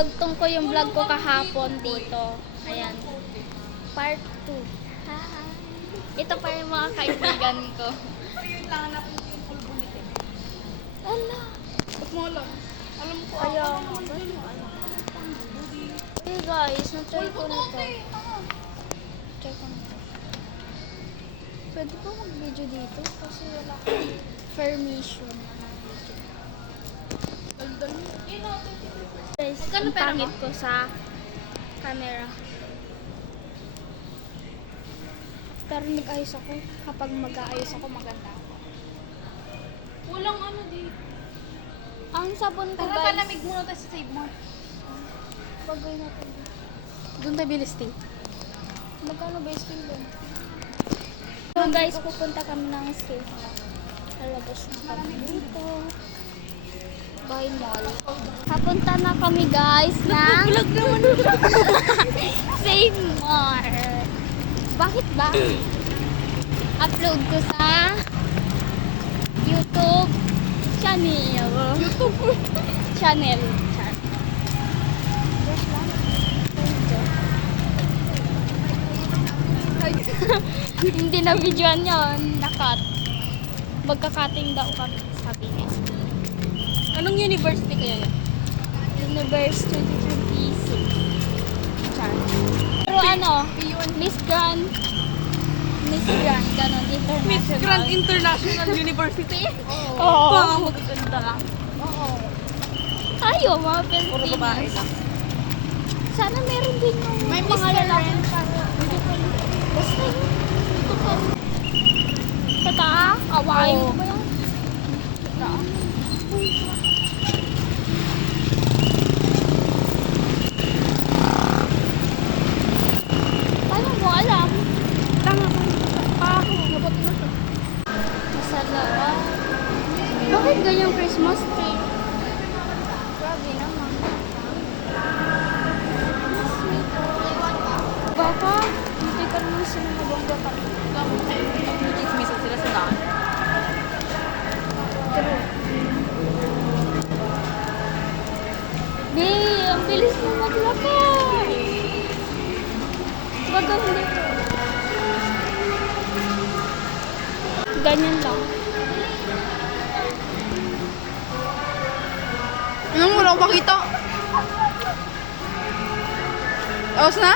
idugtong ko yung vlog ko kahapon dito. Ayan. Part 2. Ito pa yung mga kaibigan ko. Ayun lang, hanapin ko yung pulbo nito. Ala. Ba't mo alam? Alam ko Ayaw ako. nga. Ba't mo alam? Hey guys, na-try ko na to. Try ko na to. Pwede ba mag-video dito? Kasi wala akong permission na mag-video. Daldal mo. Guys, ang pangit ko sa camera. Pero nag-ayos ako. Kapag mag-aayos ako, maganda ako. Walang ano di. Ang sabon ko Tara, guys. palamig muna tayo sa save mo. Bagay natin. Doon tayo bilisting. Magkano ba yung skill doon? So guys, pupunta kami ng safe na. Lalabas na kami dito. By mall. Papunta na kami guys ng Vlog naman. Save More. Bakit ba? Upload ko sa YouTube channel. Channel. Hindi na videoan yun. Nakat. Magka-cutting daw kami. Sabi niya. Anong university kaya yan? Universe 2026. Char. Pero ano, Miss Grand. Miss Grand, ganon, international. Miss Grand International University? Oo. Baka magaganda lang. Oo. Ayaw, mga Puro Pilipinas. babae lang. Sana meron din yung May mga Mr. lalaki. Ren. Basta yun. Ito pa. Kata, awain mo Oo. ba yan? Kata. Paano mo alam? Tanga pa. Ako, nabuti na siya. Masalawa. Bakit ganyang Christmas tree? Grabe naman. Sweet. Baka, hindi ka naman sila nabangga pa. Nag-chismisan sila sa daan. True. Babe, ang bilis mo maglakad. Baga hindi ko. Ganyan lang. Anong wala ko makita? Tapos na?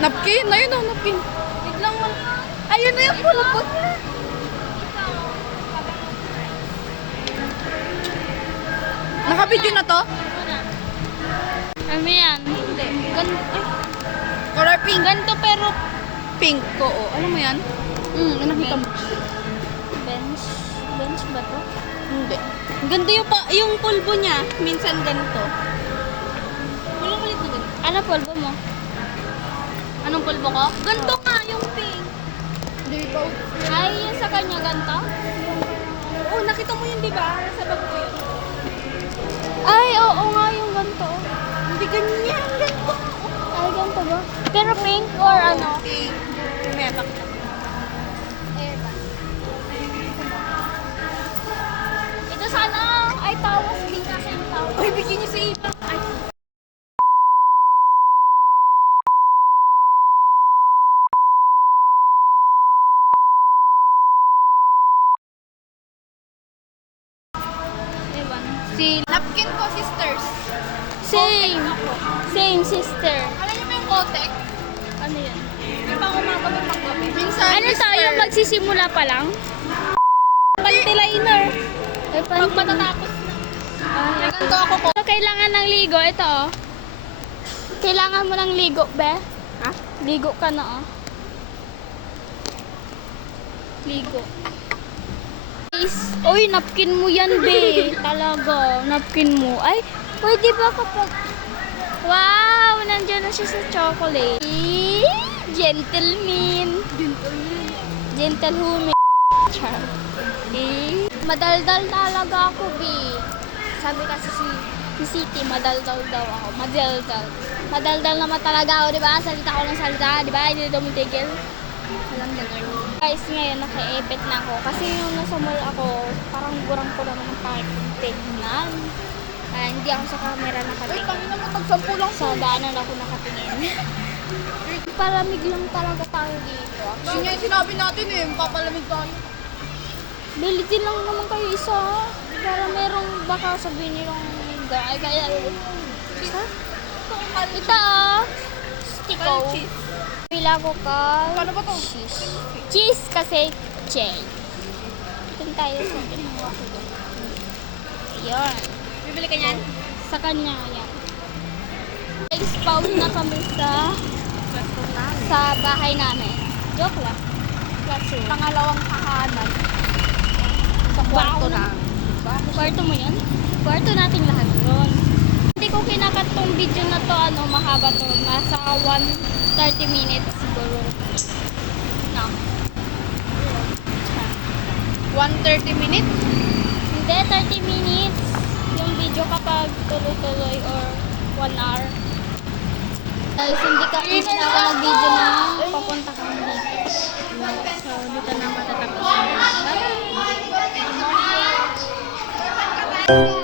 Napkin? Ayun o, napkin. Biglang wala. Ayun na yung pulbot niya. Naka-video na to? Ano yan? Ganito. Color pink. Ganito pero Pink ko, oh. Alam mo yan? Nakita mo. bench. Bench ba to? Hindi. Ganito yung pulbo niya. Minsan ganito. Wala malit na ganito. Ano polvo mo? Anong pulbo ko? Ganito nga, yung pink. Hindi ba? Ay, yung sa kanya ganito? Oh, nakita mo yun, di ba? Sa bag ko yun. Ay, oo nga yung ganito. Hindi ganyan, ganito. Ay, ganito ba? Pero pink or ano? Pink. Metak. Ito sana ay tawas pink kasi yung tawas. Uy, bigyan niyo sa ilang. Ay. Ewan. Si napkin ko, sisters. Same. Same sister. Alam niyo ba yung kotek? Ano yan? Di ba umabot ng paggabi? Minsan, Ano tayo? Magsisimula pa lang? Panty liner. Ay, Pag panty. matatapos na. Ah, Ganito ako ko. So, kailangan ng ligo. Ito, oh. Kailangan mo ng ligo, be. Ha? Ligo ka na, oh. Ligo. Guys, oy, napkin mo yan, be. Talaga, napkin mo. Ay, pwede ba kapag... Wow, nandiyan na siya sa chocolate. Gentleman. Gentlewoman. Char. Madaldal talaga ako, be. Sabi kasi si City, madaldal daw ako. Madaldal. Madaldal naman talaga ako, di ba? Salita ko ng salita, di ba? Hindi daw tigil. Walang ganun. Guys, ngayon naka-epet na ako. Kasi yung nasa mall ako, parang gurang ko naman ng parking tignan. Hindi ako sa camera nakatingin. tangina mo, tagsampu lang Sa daanan ako nakatingin. Palamig lang talaga tayo dito. Yun nga yung sinabi natin eh, papalamig tayo. Bili din lang naman kayo isa. Para merong baka sabihin nilang kaya isa? Ito Stiko. Pila ko ka. Ano ba to? Cheese. Cheese kasi J. Ito tayo sa ginawa ko doon. Ayun. Bibili ka niyan? Sa kanya yan. Guys, pauwi na kami sa bahay namin. Joke lang. Classroom. Pangalawang kahanan. Sa kwarto Wow. na. Kwarto mo yan? Kwarto natin lahat doon. Hindi ko kinakat tong video na to, mahaba to. Nasa 1:30 minutes siguro. No. 1:30 minutes? Hindi, 30 minutes. Yung video kapag tuloy-tuloy or 1 hour. Guys, hindi na ako nag-video na papunta kami dito. So, dito na matatapos. Bye!